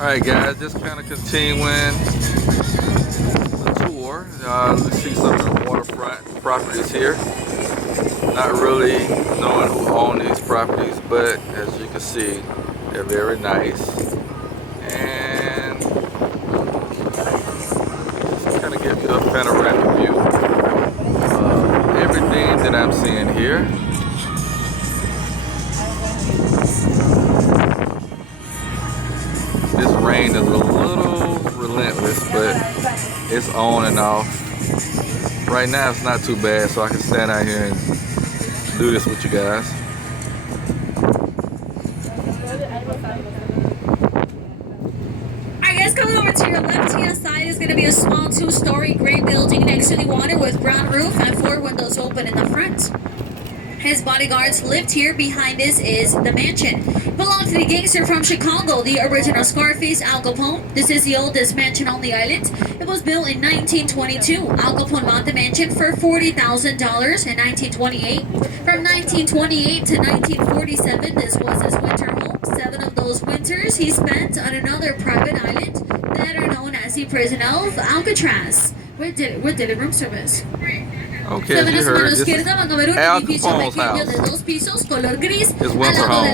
Alright guys, just kind of continuing the tour. Let's see some of the waterfront properties here. Not really knowing who owns these properties, but as you can see, they're very nice. And just kind of give you a panoramic view of everything that I'm seeing here. This rain is a little relentless, but it's on and off. Right now it's not too bad, so I can stand out here and do this with you guys. Alright guys, coming over to your left hand side is going to be a small 2-story gray building next to the water with brown roof and 4 windows open in the front. His bodyguards lived here. Behind this is the mansion. Belonged to the gangster from Chicago, the original Scarface, Al Capone. This is the oldest mansion on the island. It was built in 1922. Al Capone bought the mansion for $40,000 in 1928. From 1928 to 1947, this was his winter home. 7 of those winters he spent on another private island that are known as the prison of Alcatraz, with daily room service. Okay, as you heard, this is Al Capone's house. His winter home.